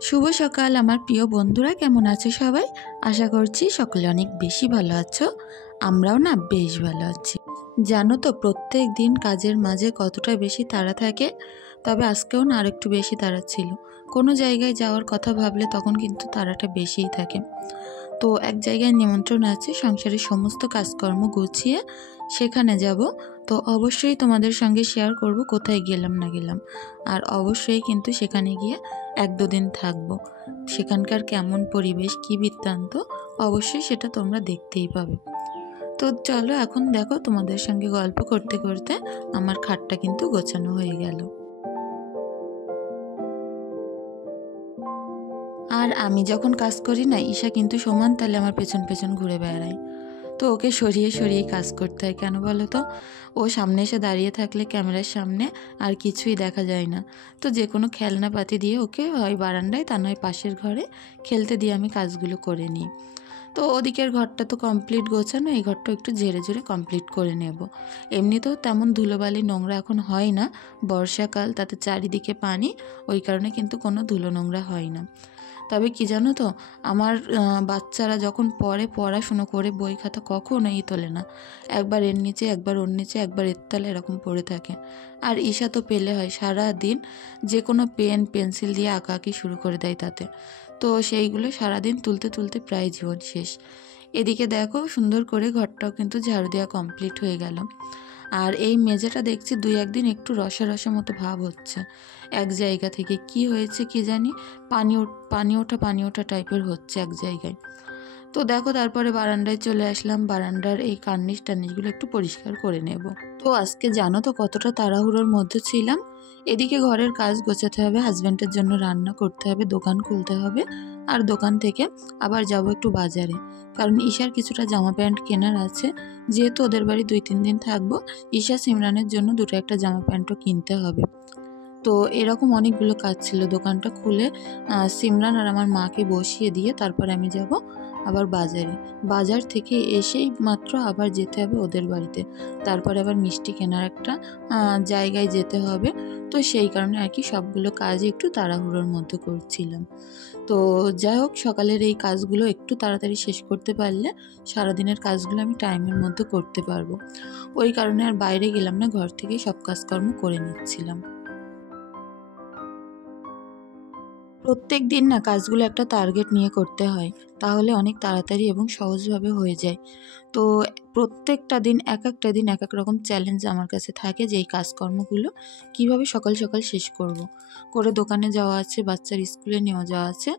শুভ সকাল আমার প্রিয় বন্ধুরা, কেমন আছো সবাই? আশা করছি সকলে অনেক বেশি ভালো আছো। আমরাও না বেশ ভালো আছি। জানো তো প্রত্যেক দিন কাজের মাঝে কতটা বেশি তাড়া থাকে, তবে আজকেও না আরেকটু বেশি তাড়া ছিল। কোনো জায়গায় যাওয়ার কথা ভাবলে তখন কিন্তু তাড়াটা বেশিই থাকে। তো এক জায়গায় নিমন্ত্রণ আছে, সংসারের সমস্ত কাজকর্ম গুছিয়ে সেখানে যাব। তো অবশ্যই তোমাদের সঙ্গে শেয়ার করব কোথায় গেলাম না গেলাম। আর অবশ্যই কিন্তু সেখানে গিয়ে 1-2 দিন থাকবো। সেখানকার কেমন পরিবেশ, কী বৃত্তান্ত, অবশ্যই সেটা তোমরা দেখতেই পাবে। তো চলো এখন দেখো, তোমাদের সঙ্গে গল্প করতে করতে আমার খাটটা কিন্তু গোছানো হয়ে গেল। আর আমি যখন কাজ করি না, ঈশা কিন্তু সমান তালে আমার পেছন পেছন ঘুরে বেড়ায়। তো ওকে সরিয়ে সরিয়ে কাজ করতে হয়, কেন বলো তো? ও সামনে এসে দাঁড়িয়ে থাকলে ক্যামেরার সামনে আর কিছুই দেখা যায় না। তো যে কোনো খেলনাপাতি দিয়ে ওকে হয় বারান্দায়, তা নয় পাশের ঘরে খেলতে দিয়ে আমি কাজগুলো করে নিই। তো ওদিকের ঘরটা তো কমপ্লিট গোছানো, এই ঘরটা একটু ঝেড়ে ঝেড়ে কমপ্লিট করে নেব। এমনিতেও তেমন ধুলোবালি নোংরা এখন হয় না, বর্ষাকাল, তাতে চারিদিকে পানি, ওই কারণে কিন্তু কোনো ধুলো নোংরা হয় না। তবে কি জানো তো, আমার বাচ্চারা যখন পড়াশুনো করে বই খাতা কখনোই তোলে না। একবার এর নিচে, একবার ওর নিচে, একবার এর তলে এরকম পড়ে থাকে। আর ঈশা তো পেলে হয় সারা দিন যে কোনো পেন পেন্সিল দিয়ে আঁকাআঁকি শুরু করে দেয় তাতে। তো সেইগুলো সারাদিন তুলতে তুলতে প্রায় জীবন শেষ। এদিকে দেখো, সুন্দর করে ঘরটাও কিন্তু ঝাড়ু দেওয়া কমপ্লিট হয়ে গেল। আর এই মেঝেটা দেখছি 2-1 দিন একটু রসা রসা মতো ভাব হচ্ছে। এক জায়গা থেকে কি হয়েছে কি জানি, পানি ওঠা টাইপের হচ্ছে এক জায়গায়। তো দেখো, তারপরে বারান্দায় চলে আসলাম। বারান্দার এই কার্নিশ টার্নিশগুলো একটু পরিষ্কার করে নেব। তো আজকে জানো তো কতটা তাড়াহুড়োর মধ্যে ছিলাম। এদিকে ঘরের কাজ গোছাতে হবে, হাজব্যান্ডের জন্য রান্না করতে হবে, দোকান খুলতে হবে, আর দোকান থেকে আবার যাব একটু বাজারে, কারণ ঈশার কিছুটা জামা প্যান্ট কেনার আছে। যেহেতু ওদের বাড়ি 2-3 দিন থাকবো, ঈশা সিমরানের জন্য দুটো একটা জামা প্যান্টও কিনতে হবে। তো এরকম অনেকগুলো কাজ ছিল। দোকানটা খুলে সিমরান আর আমার মাকে বসিয়ে দিয়ে তারপর আমি যাব আবার বাজারে। বাজার থেকে এসেই মাত্র আবার যেতে হবে ওদের বাড়িতে। তারপরে আবার মিষ্টি কেনার একটা জায়গায় যেতে হবে। তো সেই কারণে আর কি সবগুলো কাজই একটু তাড়াহুড়োর মধ্যে করছিলাম। তো যাই হোক, সকালের এই কাজগুলো একটু তাড়াতাড়ি শেষ করতে পারলে সারাদিনের কাজগুলো আমি টাইমের মধ্যে করতে পারবো। ওই কারণে আর বাইরে গেলাম না, ঘর থেকেই সব কাজকর্ম করে নিচ্ছিলাম। প্রত্যেক দিন না কাজগুলো একটা টার্গেট নিয়ে করতে হয়, তাহলে অনেক তাড়াতাড়ি এবং সহজভাবে হয়ে যায়। তো প্রত্যেকটা দিন একটা দিন এক এক রকম চ্যালেঞ্জ আমার কাছে থাকে, যে এই কাজকর্মগুলো কীভাবে সকাল সকাল শেষ করব। করে দোকানে যাওয়া আছে, বাচ্চার স্কুলে নেওয়া যাওয়া আছে,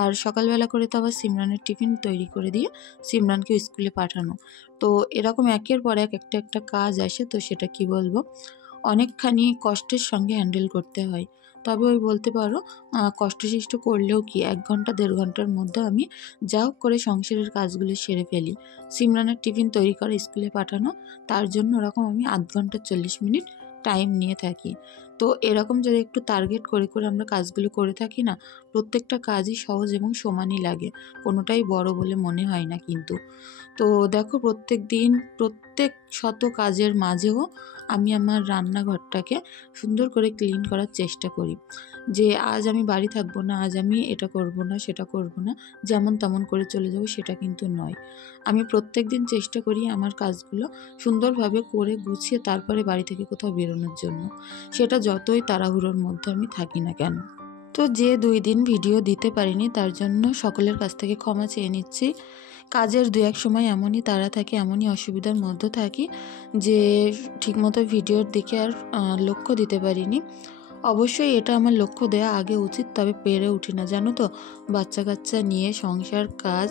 আর সকালবেলা করে তো আবার সিমরানের টিফিন তৈরি করে দিয়ে সিমরানকে স্কুলে পাঠানো। তো এরকম একের পর এক একটা কাজ আসে, তো সেটা কি বলবো, অনেকখানি কষ্টের সঙ্গে হ্যান্ডেল করতে হয়। তবে ওই বলতে পারো, কষ্টসিষ্ট করলেও কি 1 ঘন্টা 1.5 ঘন্টার মধ্যে আমি যা হোক করে সংসারের কাজগুলো সেরে ফেলি। সিমরানের টিফিন তৈরি করা, স্কুলে পাঠানো, তার জন্য ওরকম আমি 0.5 ঘন্টা 40 মিনিট টাইম নিয়ে থাকি। তো এরকম যদি একটু টার্গেট করে করে আমরা কাজগুলো করে থাকি না, প্রত্যেকটা কাজই সহজ এবং সমানই লাগে, কোনোটাই বড় বলে মনে হয় না কিন্তু। তো দেখো, প্রত্যেক দিন প্রত্যেক শত কাজের মাঝেও আমি আমার রান্নাঘরটাকে সুন্দর করে ক্লিন করার চেষ্টা করি। যে আজ আমি বাড়ি থাকবো না, আজ আমি এটা করব না, সেটা করব না, যেমন তেমন করে চলে যাব, সেটা কিন্তু নয়। আমি প্রত্যেক দিন চেষ্টা করি আমার কাজগুলো সুন্দরভাবে করে গুছিয়ে তারপরে বাড়ি থেকে কোথাও বেরোনোর জন্য, সেটা যতই তাড়াহুড়োর মধ্যে আমি থাকি না কেন। তো যে 2 দিন ভিডিও দিতে পারিনি, তার জন্য সকলের কাছ থেকে ক্ষমা চেয়ে নিচ্ছি। কাজের 2-1 সময় এমনই তাড়া থাকে, এমনই অসুবিধার মধ্যে থাকি যে ঠিকমতো ভিডিওর দিকে আর লক্ষ্য দিতে পারিনি। অবশ্যই এটা আমার লক্ষ্য দেওয়া আগে উচিত, তবে পেরে উঠি না, জানো তো। বাচ্চা কাচ্চা নিয়ে সংসার কাজ,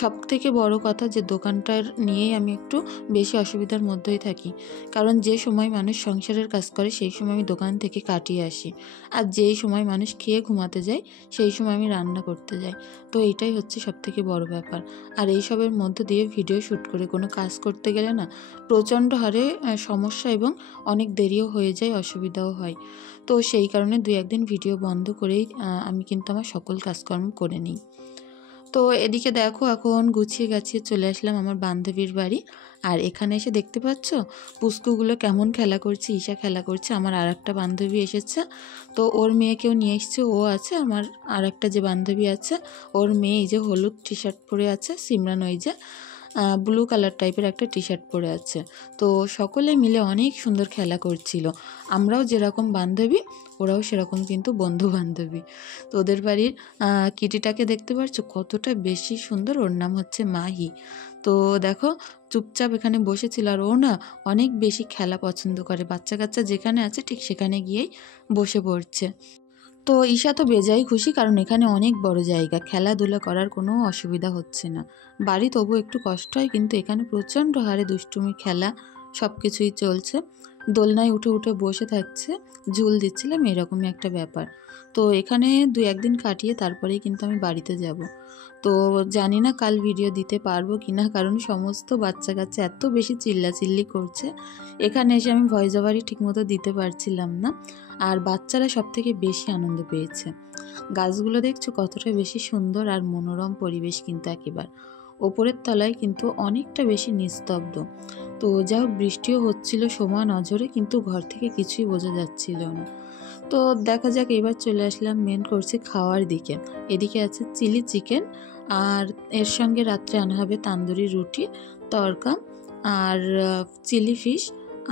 সবথেকে বড় কথা যে দোকানটার নিয়েই আমি একটু বেশি অসুবিধার মধ্যেই থাকি। কারণ যে সময় মানুষ সংসারের কাজ করে সেই সময় আমি দোকান থেকে কাটিয়ে আসি, আর যেই সময় মানুষ খেয়ে ঘুমাতে যায় সেই সময় আমি রান্না করতে যাই। তো এইটাই হচ্ছে সবথেকে বড় ব্যাপার। আর এইসবের মধ্য দিয়ে ভিডিও শ্যুট করে কোনো কাজ করতে গেলে না প্রচণ্ড হারে সমস্যা এবং অনেক দেরিও হয়ে যায়, অসুবিধাও হয়। তো সেই কারণে 2-1 দিন ভিডিও বন্ধ করেই আমি কিন্তু আমার সকল কাজকর্ম করে নিই। তো এদিকে দেখো এখন গুছিয়ে গাছিয়ে চলে আসলাম আমার বান্ধবীর বাড়ি। আর এখানে এসে দেখতে পাচ্ছ পুস্কুগুলো কেমন খেলা করছে। ঈশা খেলা করছে, আমার আর একটা বান্ধবী এসেছে, তো ওর মেয়েকেও নিয়ে এসছে, ও আছে। আমার আর একটা যে বান্ধবী আছে ওর মেয়ে এই যে হলুদ টি শার্ট পরে আছে, সিমরান ওই যে ব্লু কালার টাইপের একটা টি শার্ট পরে আছে। তো সকলে মিলে অনেক সুন্দর খেলা করছিল। আমরাও যেরকম বান্ধবী ওরাও সেরকম কিন্তু বন্ধু বান্ধবী। তো ওদের বাড়ির কিটিটাকে দেখতে পাচ্ছ কতটা বেশি সুন্দর, ওর নাম হচ্ছে মাহি। তো দেখো চুপচাপ এখানে বসেছিল, আর ও না অনেক বেশি খেলা পছন্দ করে, বাচ্চা কাচ্চা যেখানে আছে ঠিক সেখানে গিয়েই বসে পড়ছে। তো ঈশা তো বেজায় খুশি, কারণ এখানে অনেক বড় জায়গা, খেলাধুলা করার কোনো অসুবিধা হচ্ছে না। বাড়ি তবু একটু কষ্ট হয়, কিন্তু এখানে প্রচণ্ড হারে দুষ্টুমি খেলা সব কিছুই চলছে। দোলনায় উঠে উঠে বসে থাকছে, ঝুল দিচ্ছিলাম, এরকমই একটা ব্যাপার। তো এখানে 2-1 দিন কাটিয়ে তারপরেই কিন্তু আমি বাড়িতে যাব। তো জানি না কাল ভিডিও দিতে পারবো কি না, কারণ সমস্ত বাচ্চা কাচ্চা এত বেশি চিল্লাচিল্লি করছে, এখানে এসে আমি ভয়েস ওভারই ঠিকমতো দিতে পারছিলাম না। আর বাচ্চারা সব থেকে বেশি আনন্দ পেয়েছে। গাছগুলো দেখছো কতটা বেশি সুন্দর আর মনোরম পরিবেশ, কিন্তু একেবারে ওপরের তলায় কিন্তু অনেকটা বেশি নিস্তব্ধ। তো যা হোক বৃষ্টিও হচ্ছিল সময় নজরে, কিন্তু ঘর থেকে কিছুই বোঝা যাচ্ছিল না। তো দেখা যাক, এবার চলে আসলাম মেন কোর্সে খাওয়ার দিকে। এদিকে আছে চিলি চিকেন, আর এর সঙ্গে রাত্রে আনা হবে তান্দুরি রুটি, তড়কা, আর চিলি ফিশ।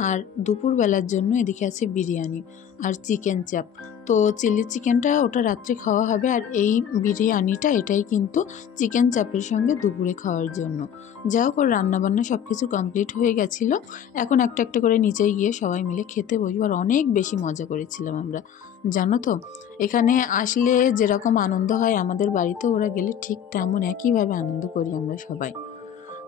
আর দুপুরবেলার জন্য এদিকে আছে বিরিয়ানি আর চিকেন চাপ। তো চিলি চিকেনটা ওটা রাত্রে খাওয়া হবে, আর এই বিরিয়ানিটা এটাই কিন্তু চিকেন চাপের সঙ্গে দুপুরে খাওয়ার জন্য। যা হোক ওর রান্নাবান্না সব কিছু কমপ্লিট হয়ে গেছিলো, এখন একটা একটা করে নিচেই গিয়ে সবাই মিলে খেতে বসবো। আর অনেক বেশি মজা করেছিলাম আমরা, জানো তো। এখানে আসলে যেরকম আনন্দ হয় আমাদের বাড়িতে, ওরা গেলে ঠিক তেমন একইভাবে আনন্দ করি আমরা সবাই।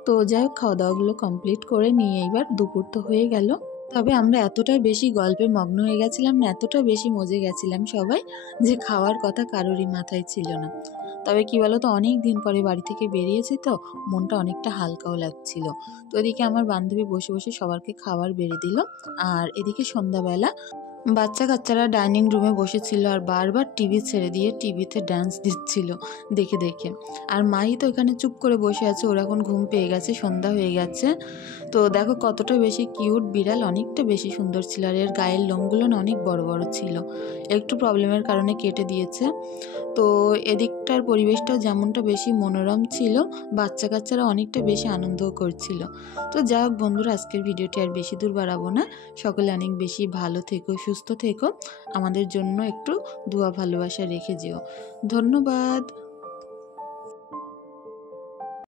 তো যাই হোক খাওয়া দাওয়াগুলো কমপ্লিট করে নিয়ে এবার দুপুর তো হয়ে গেল। তবে আমরা এতটাই বেশি গল্পে মগ্ন হয়ে গেছিলাম না, এতটা বেশি মজে গেছিলাম সবাই, যে খাওয়ার কথা কারোরই মাথায় ছিল না। তবে কি বলো তো, অনেক দিন পরে বাড়ি থেকে বেরিয়েছি তো মনটা অনেকটা হালকাও লাগছিল। তো এদিকে আমার বান্ধবী বসে বসে সবারকে খাবার বেড়ে দিল। আর এদিকে সন্ধ্যাবেলা বাচ্চা কাচ্চারা ডাইনিং রুমে বসেছিল, আর বারবার টিভি ছেড়ে দিয়ে টিভিতে ডান্স দিচ্ছিল দেখে দেখে। আর মাই তো এখানে চুপ করে বসে আছে, ওর এখন ঘুম পেয়ে গেছে, সন্ধ্যা হয়ে গেছে। তো দেখো কতটা বেশি কিউট বিড়াল, অনেকটা বেশি সুন্দর ছিল। আর এর গায়ের লোমগুলো না অনেক বড় বড় ছিল, একটু প্রবলেমের কারণে কেটে দিয়েছে। তো এদিকটার পরিবেশটাও যেমনটা বেশি মনোরম ছিল, বাচ্চা কাচ্চারা অনেকটা বেশি আনন্দও করছিল। তো যাই হোক বন্ধুরা, আজকের ভিডিওটি আর বেশি দূর বাড়াবো না। সকলে অনেক বেশি ভালো থেকো, সুস্থ থেকো, আমাদের জন্য একটু দোয়া ভালোবাসা রেখে যেও। ধন্যবাদ।